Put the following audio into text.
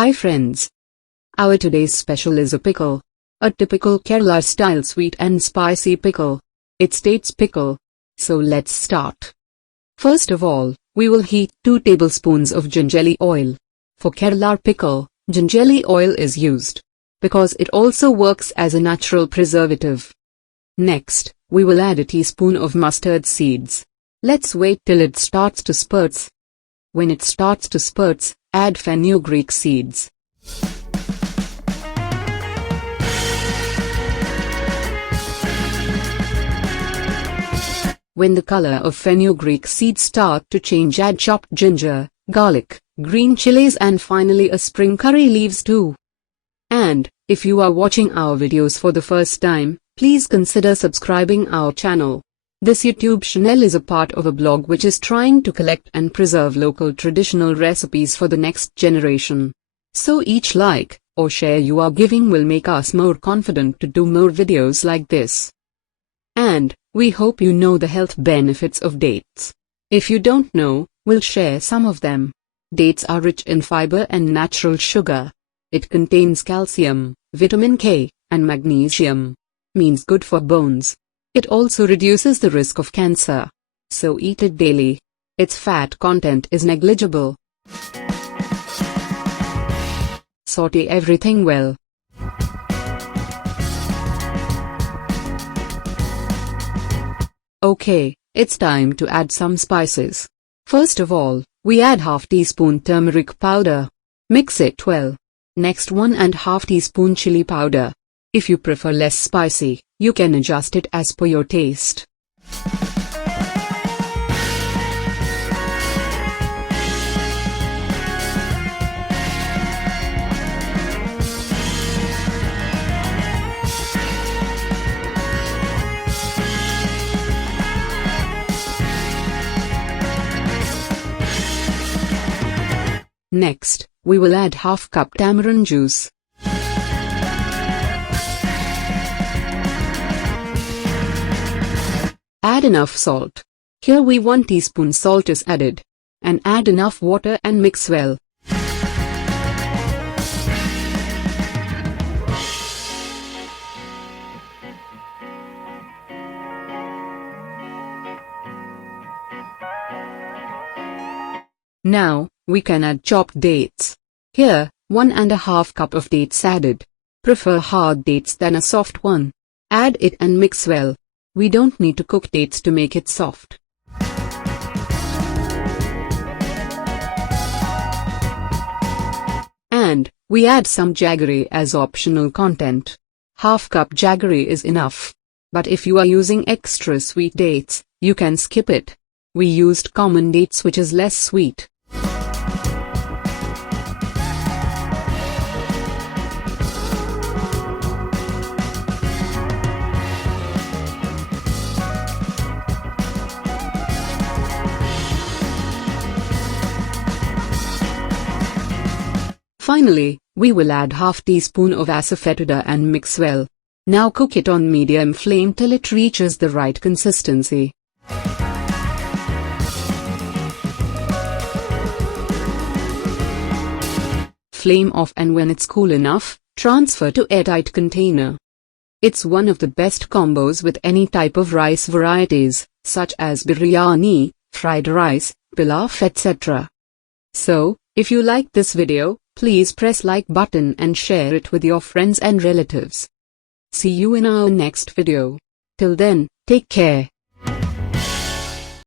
Hi friends. Our today's special is a pickle. A typical Kerala-style sweet and spicy pickle. It states pickle. So let's start. First of all, we will heat 2 tablespoons of gingerly oil. For Kerala pickle, gingerly oil is used because it also works as a natural preservative. Next, we will add a teaspoon of mustard seeds. Let's wait till it starts to spurts. When it starts to spurts, add fenugreek seeds. When the color of fenugreek seeds start to change, add chopped ginger, garlic, green chilies and finally a spring curry leaves too. And, if you are watching our videos for the first time, please consider subscribing our channel. This YouTube channel is a part of a blog which is trying to collect and preserve local traditional recipes for the next generation. So each like or share you are giving will make us more confident to do more videos like this. And, we hope you know the health benefits of dates. If you don't know, we'll share some of them. Dates are rich in fiber and natural sugar. It contains calcium, vitamin K, and magnesium. Means good for bones. It also reduces the risk of cancer. So eat it daily. Its fat content is negligible. Saute everything well. Okay, it's time to add some spices. First of all, we add half teaspoon turmeric powder. Mix it well. Next 1/2 teaspoon chili powder. If you prefer less spicy, you can adjust it as per your taste. Next, we will add half cup tamarind juice. Add enough salt. Here 1 teaspoon salt is added. And add enough water and mix well. Now, we can add chopped dates. Here, 1/2 cup of dates added. Prefer hard dates than a soft one. Add it and mix well. We don't need to cook dates to make it soft. And, we add some jaggery as optional content. Half cup jaggery is enough. But if you are using extra sweet dates, you can skip it. We used common dates which is less sweet. Finally, we will add half teaspoon of asafoetida and mix well. Now cook it on medium flame till it reaches the right consistency. Flame off and when it's cool enough, transfer to airtight container. It's one of the best combos with any type of rice varieties, such as biryani, fried rice, pilaf etc. So, if you like this video, please press like button and share it with your friends and relatives. See you in our next video. Till then, take care.